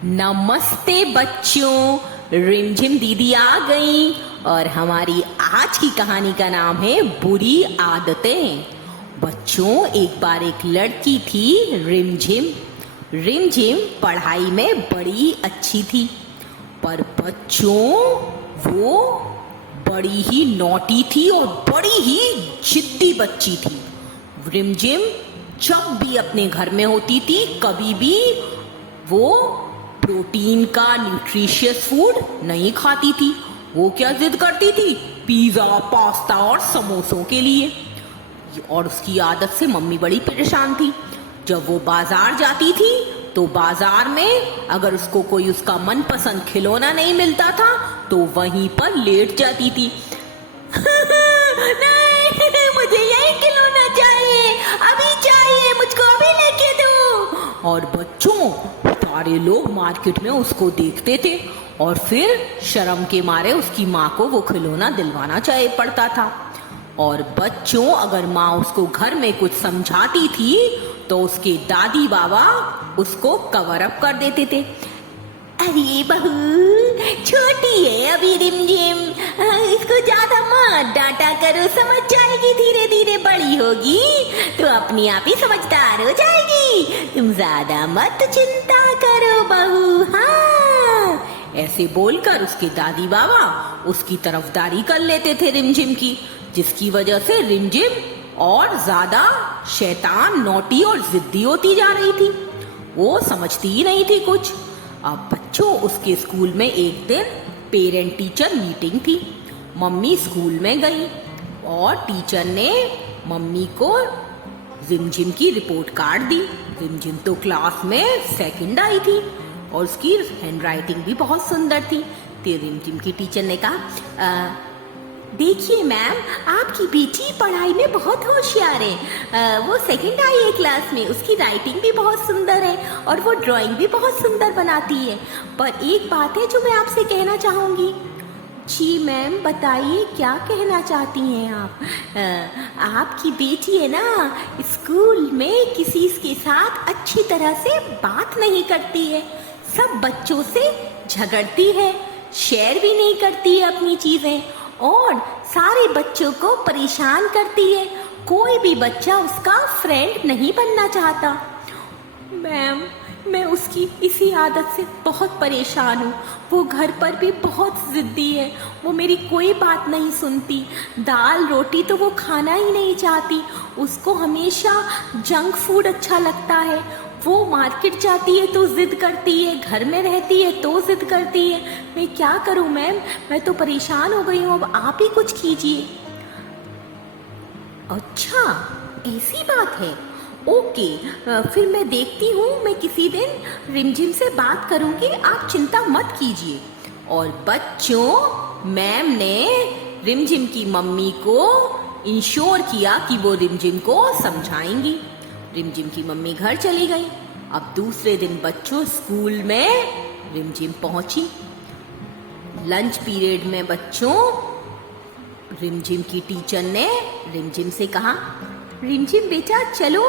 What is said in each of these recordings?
नमस्ते बच्चों, रिमझिम दीदी आ गई और हमारी आज की कहानी का नाम है बुरी आदतें। बच्चों, एक बार एक लड़की थी रिमझिम। रिमझिम पढ़ाई में बड़ी अच्छी थी, पर बच्चों वो बड़ी ही नॉटी थी और बड़ी ही जिद्दी बच्ची थी। रिमझिम जब भी अपने घर में होती थी, कभी भी वो प्रोटीन का न्यूट्रिशियस फूड नहीं खाती थी। वो क्या जिद करती थी? पिज्जा, पास्ता और समोसों के लिए। और उसकी आदत से मम्मी बड़ी परेशान थी। जब वो बाजार जाती थी तो बाजार में अगर उसको कोई उसका मनपसंद खिलौना नहीं मिलता था तो वहीं पर लेट जाती थी। नहीं, मुझे यही खिलौना चाहिए, अभी चाहिए, मुझको अभी लेके दो। और बच्चों, सारे लोग मार्केट में उसको देखते थे और फिर शर्म के मारे उसकी माँ को वो खिलौना दिलवाना चाहिए पड़ता था। और बच्चों, अगर माँ उसको घर में कुछ समझाती थी तो उसके दादी बाबा उसको कवर अप कर देते थे। अरे बहू, छोटी है अभी रिमझिम, इसको ज्यादा मत डांटा करो, समझ जाएगी, धीरे धीरे बड़ी होगी तो अपनी आप ही समझदार हो जाएगी। तुम ज्यादा मत चिंता करो बहू। हाँ, ऐसे बोलकर उसके दादी बाबा उसकी तरफदारी कर लेते थे रिमझिम की, जिसकी वजह से रिमझिम और ज्यादा शैतान, नौटी और जिद्दी होती जा रही थी। वो समझती ही नहीं थी कुछ। अब बच्चों, उसके स्कूल में एक दिन पेरेंट टीचर मीटिंग थी। मम्मी स्कूल में गई और टीचर ने मम्मी को रिमझिम की रिपोर्ट कार्ड दी। रिमझिम तो क्लास में सेकंड आई थी और उसकी हैंडराइटिंग भी बहुत सुंदर थी। तो रिमझिम की टीचर ने कहा, देखिए मैम, आपकी बेटी पढ़ाई में बहुत होशियार है। वो सेकंड आई है क्लास में, उसकी राइटिंग भी बहुत सुंदर है और वो ड्राइंग भी बहुत सुंदर बनाती है। पर एक बात है जो मैं आपसे कहना चाहूँगी। जी मैम, बताइए क्या कहना चाहती हैं आप? आपकी बेटी है ना, स्कूल में किसी के साथ अच्छी तरह से बात नहीं करती है, सब बच्चों से झगड़ती है, शेयर भी नहीं करती है अपनी चीज़ें और सारे बच्चों को परेशान करती है। कोई भी बच्चा उसका फ्रेंड नहीं बनना चाहता। मैम, मैं उसकी इसी आदत से बहुत परेशान हूँ। वो घर पर भी बहुत जिद्दी है, वो मेरी कोई बात नहीं सुनती। दाल रोटी तो वो खाना ही नहीं चाहती, उसको हमेशा जंक फूड अच्छा लगता है। वो मार्केट जाती है तो जिद करती है, घर में रहती है तो जिद करती है। मैं क्या करूं मैम, मैं तो परेशान हो गई हूँ, अब आप ही कुछ कीजिए। अच्छा, ऐसी बात है, ओके, फिर मैं देखती हूँ, मैं किसी दिन रिमझिम से बात करूँगी, आप चिंता मत कीजिए। और बच्चों, मैम ने रिमझिम की मम्मी को इंश्योर किया कि वो रिमझिम को समझाएंगी। रिमझिम की मम्मी घर चली गई। अब दूसरे दिन बच्चों, स्कूल में रिमझिम पहुंची। लंच पीरियड में बच्चों, रिमझिम की टीचर ने रिमझिम से कहा, रिमझिम बेटा, चलो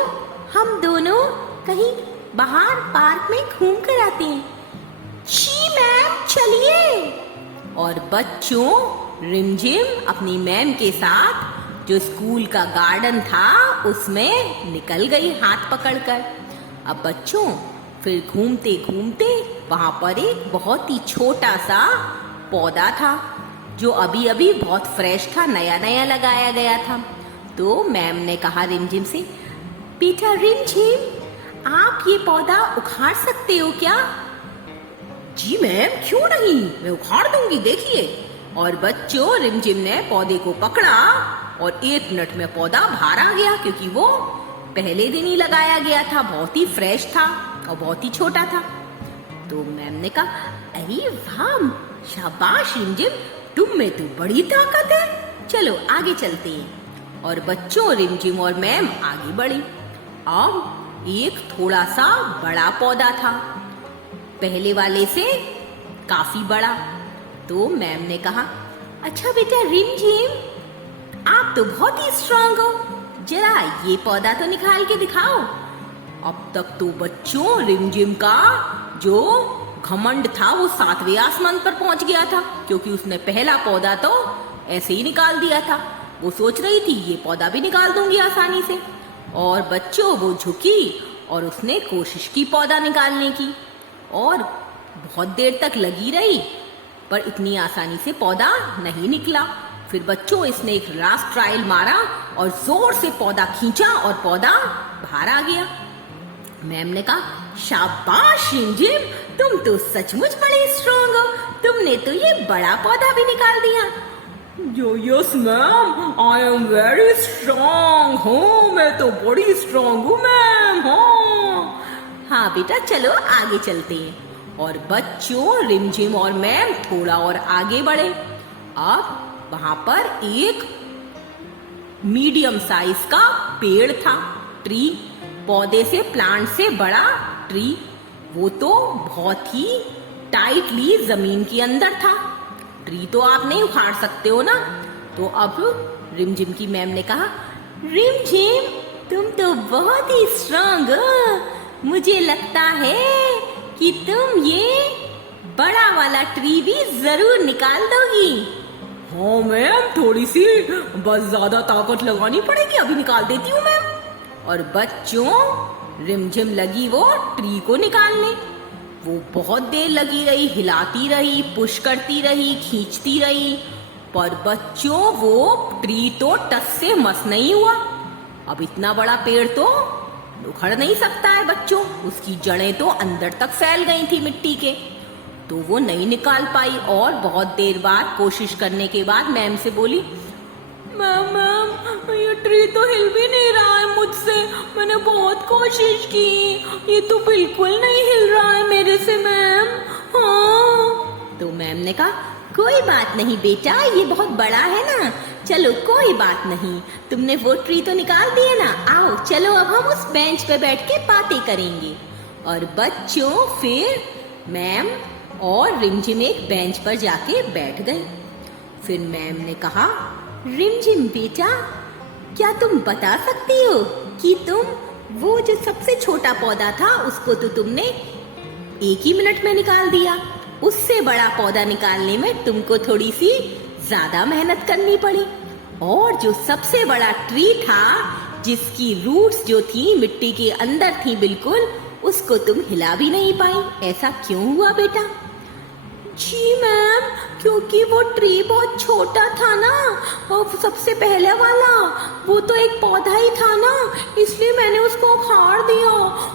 हम दोनों कहीं बाहर पार्क में घूम कर आते हैं। जी मैम, चलिए। और बच्चों, रिमझिम अपनी मैम के साथ जो स्कूल का गार्डन था उसमें निकल गई हाथ पकड़कर। अब बच्चों, फिर घूमते घूमते वहां पर एक बहुत ही छोटा सा पौधा था जो अभी अभी बहुत फ्रेश था, नया नया लगाया गया था। तो मैम ने कहा रिमझिम से, बेटा रिमझिम, आप ये पौधा उखाड़ सकते हो क्या? जी मैम, क्यों नहीं, मैं उखाड़ दूंगी, देखिए। और बच्चों, रिमझिम ने पौधे को पकड़ा और 1 मिनट में पौधा बाहर आ गया, क्योंकि वो पहले दिन ही लगाया गया था, बहुत ही फ्रेश था और बहुत ही छोटा था। तो मैम ने कहा, अरे वाह, शाबाश रिमझिम, तुम में तो बड़ी ताकत है, चलो आगे चलते हैं। और बच्चों, रिमझिम और मैम आगे बढ़ी। अब एक थोड़ा सा बड़ा पौधा था, पहले वाले से काफी बड़ा। तो मैम ने कहा, अच्छा बेटा रिमझिम, आप तो बहुत ही स्ट्रांग हो, जरा ये पौधा तो निकाल के दिखाओ। अब तक तो बच्चों, रिमझिम का जो घमंड था वो 7वें आसमान पर पहुंच गया था, क्योंकि उसने पहला पौधा तो ऐसे ही निकाल दिया था। वो सोच रही थी ये पौधा भी निकाल दूंगी आसानी से। और बच्चों, वो झुकी और उसने कोशिश की पौधा निकालने की, और बहुत देर तक लगी रही, पर इतनी आसानी से पौधा नहीं निकला। फिर बच्चों, इसने एक लास्ट ट्रायल मारा और जोर से पौधा खींचा और पौधा बाहर आ गया। मैम ने कहा, शाबाश रिमझिम, तुम तो सचमुच बड़े स्ट्रांग हो, तुमने तो ये बड़ा पौधा भी निकाल दिया। Yes ma'am, I am very strong हूँ, मैं तो बड़ी स्ट्रांग हूँ मैम। हाँ बेटा, चलो आगे चलते हैं। और बच्चों, रिमझिम और मैम थोड़ा और आगे बढ़े। अब वहां पर एक मीडियम साइज का पेड़ था, ट्री, पौधे से, प्लांट से बड़ा ट्री। वो तो बहुत ही टाइटली जमीन के अंदर था। ट्री तो आप नहीं उखाड़ सकते हो ना। तो अब रिमझिम की मैम ने कहा, रिमझिम तुम तो बहुत ही स्ट्रांग हो, मुझे लगता है कि तुम ये बड़ा वाला ट्री भी जरूर निकाल दोगी। हाँ मैम, थोड़ी सी बस ज्यादा ताकत लगानी पड़ेगी, अभी निकाल देती हूँ मैम। और बच्चों, रिमझिम लगी वो ट्री को निकालने। वो बहुत देर लगी रही, हिलाती रही, पुश करती रही, खींचती रही, पर बच्चों वो ट्री तो टस से मस नहीं हुआ। अब इतना बड़ा पेड़ तो उखड़ नहीं सकता है बच्चों, उसकी जड़ें तो अंदर तक फैल गई थी मिट्टी के, तो वो नहीं निकाल पाई। और बहुत देर बाद कोशिश करने के बाद मैम से बोली, मैम ये ट्री तो हिल भी नहीं रहा है मुझसे, मैंने बहुत कोशिश की, ये तो बिल्कुल नहीं हिल रहा है मेरे से मैम। हाँ। तो मैम ने कहा, कोई बात नहीं बेटा, ये बहुत बड़ा है ना, चलो कोई बात नहीं, तुमने वो ट्री तो निकाल दिया ना, आओ चलो अब हम उस बेंच पे बैठ के बातें करेंगे। और बच्चों, फिर मैम और रिमझिम एक बेंच पर जाके बैठ गए। फिर मैम ने कहा, रिमझिम बेटा, क्या तुम बता सकती हो कि तुम वो जो सबसे छोटा पौधा था उसको तो तुमने 1 ही मिनट में निकाल दिया, उससे बड़ा पौधा निकालने में तुमको थोड़ी सी ज्यादा मेहनत करनी पड़ी, और जो सबसे बड़ा ट्री था जिसकी रूट्स जो थी मिट्टी के अंदर थी बिल्कुल, उसको तुम हिला भी नहीं पाई, ऐसा क्यों हुआ बेटा? जी मैम, क्योंकि वो ट्री बहुत छोटा था ना, और सबसे पहले वाला वो तो एक पौधा ही था ना, इसलिए मैंने उसको उखाड़ दिया।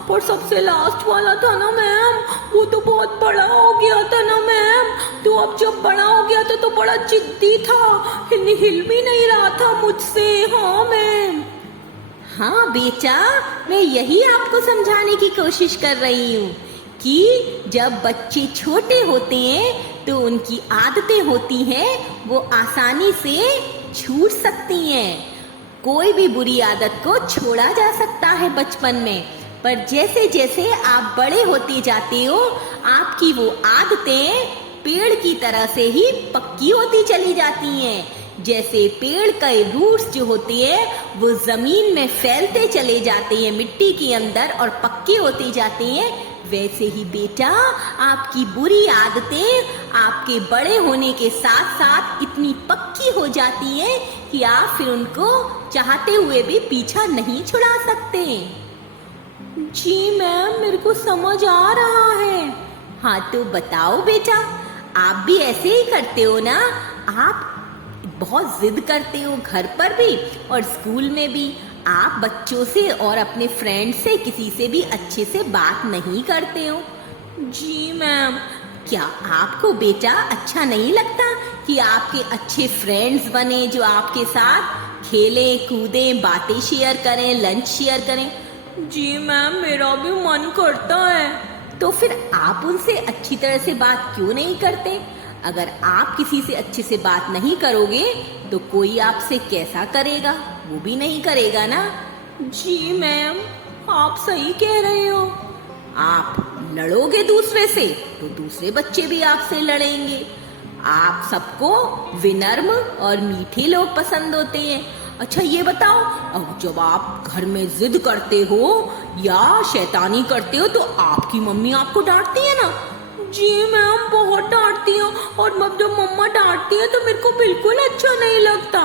पर सबसे लास्ट वाला था ना मैम, वो तो बहुत बड़ा हो गया था ना मैम, तो अब जब बड़ा हो गया था तो बड़ा जिद्दी था, हिल भी नहीं रहा था मुझसे। हाँ मैम। हाँ बेटा, मैं यही आपको समझाने की कोशिश कर रही हूँ कि जब बच्चे छोटे होते हैं तो उनकी आदतें होती हैं, वो आसानी से छूट सकती हैं। कोई भी बुरी आदत को छोड़ा जा सकता है बचपन में, पर जैसे जैसे आप बड़े होते जाते हो, आपकी वो आदतें पेड़ की तरह से ही पक्की होती चली जाती हैं। जैसे पेड़ के रूट्स जो होते हैं वो जमीन में फैलते चले जाते हैं मिट्टी के अंदर और पक्के होते जाते हैं, वैसे ही बेटा आपकी बुरी आदतें आपके बड़े होने के साथ साथ इतनी पक्की हो जाती हैं कि आप फिर उनको चाहते हुए भी पीछा नहीं छुड़ा सकते। जी मैम, मेरे को समझ आ रहा है। हाँ तो बताओ बेटा, आप भी ऐसे ही करते हो ना? आप बहुत जिद करते हो घर पर भी और स्कूल में भी, आप बच्चों से और अपने फ्रेंड से किसी से भी अच्छे से बात नहीं करते हो। जी मैम। क्या आपको बेटा अच्छा नहीं लगता कि आपके अच्छे फ्रेंड्स बने जो आपके साथ खेलें कूदें, बातें शेयर करें, लंच शेयर करें? जी मैम, मेरा भी मन करता है। तो फिर आप उनसे अच्छी तरह से बात क्यों नहीं करते? अगर आप किसी से अच्छे से बात नहीं करोगे तो कोई आपसे कैसा करेगा? वो भी नहीं करेगा ना। जी मैम, आप सही कह रहे हो। आप लड़ोगे दूसरे से तो दूसरे बच्चे भी आपसे लड़ेंगे। आप सबको विनम्र और मीठे लोग पसंद होते हैं। अच्छा ये बताओ, अब जब आप घर में जिद करते हो या शैतानी करते हो तो आपकी मम्मी आपको डांटती है ना? जी और जब मम्मा डांटती है तो मेरे को बिल्कुल अच्छा नहीं लगता।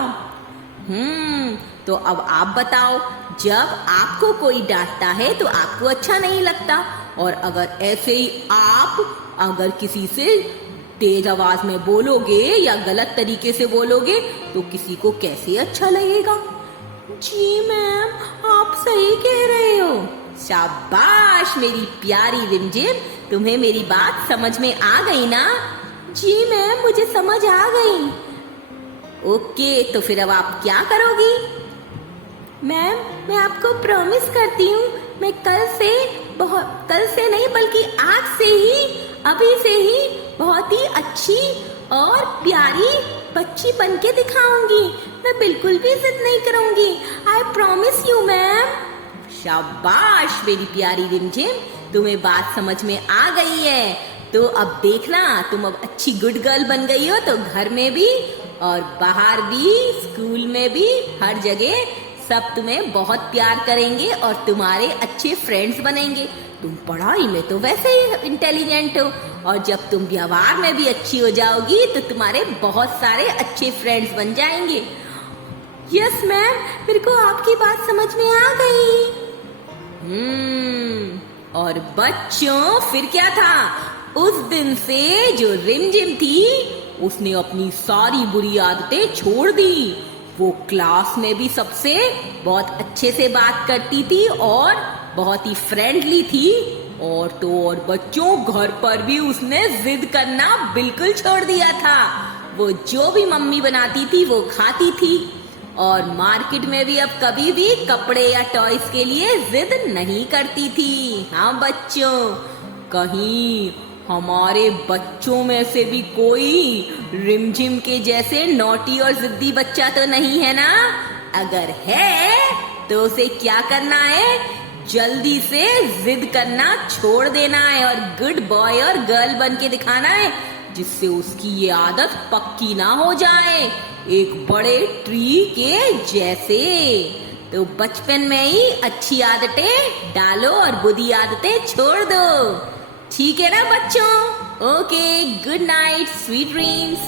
तो अब आप बताओ, जब आपको कोई डांटता है तो आपको अच्छा नहीं लगता, और अगर ऐसे ही आप अगर किसी से तेज आवाज में बोलोगे या गलत तरीके से बोलोगे तो किसी को कैसे अच्छा लगेगा? जी मैम, आप सही कह रहे हो। शाबाश मेरी प्यारी रिमझिम, तुम्हें मेरी बात समझ में आ गई ना? जी मैम, मुझे समझ आ गई। ओके, तो फिर अब आप क्या करोगी? मैम, मैं आपको प्रॉमिस करती हूँ, मैं कल से नहीं बल्कि आज से ही, अभी से ही बहुत ही अच्छी और प्यारी बच्ची बन के दिखाऊंगी। मैं बिल्कुल भी जिद नहीं करूंगी। I promise you ma'am. शाबाश मेरी प्यारी रिमझिम, तुम्हें बात समझ में आ गई है। तो अब देखना, तुम अब अच्छी गुड गर्ल बन गई हो, तो घर में भी और बाहर भी, स्कूल में भी, हर जगह सब तुम्हें बहुत प्यार करेंगे और तुम्हारे अच्छे फ्रेंड्स बनेंगे। तुम पढ़ाई में तो वैसे ही इंटेलिजेंट हो, और जब तुम व्यवहार में भी अच्छी हो जाओगी तो तुम्हारे बहुत सारे अच्छे फ्रेंड्स बन जाएंगे। यस मैम, मेरे को आपकी बात समझ में आ गई। और बच्चों, फिर क्या था? उस दिन से जो रिमझिम थी उसने अपनी सारी बुरी आदतें छोड़ दी। वो क्लास में भी सबसे बहुत अच्छे से बात करती थी और बहुत ही फ्रेंडली थी। और तो और बच्चों, घर पर भी उसने जिद करना बिल्कुल छोड़ दिया था। वो जो भी मम्मी बनाती थी वो खाती थी, और मार्केट में भी अब कभी भी कपड़े या टॉयज के लिए जिद नहीं करती थी। हाँ बच्चों, कहीं हमारे बच्चों में से भी कोई रिमझिम के जैसे नॉटी और जिद्दी बच्चा तो नहीं है ना? अगर है तो उसे क्या करना है? जल्दी से जिद करना छोड़ देना है और गुड बॉय और गर्ल बन के दिखाना है, जिससे उसकी ये आदत पक्की ना हो जाए, एक बड़े ट्री के जैसे। तो बचपन में ही अच्छी आदतें डालो और बुरी आदतें छोड़ दो। ठीक है ना बच्चों? Okay, good night, sweet dreams.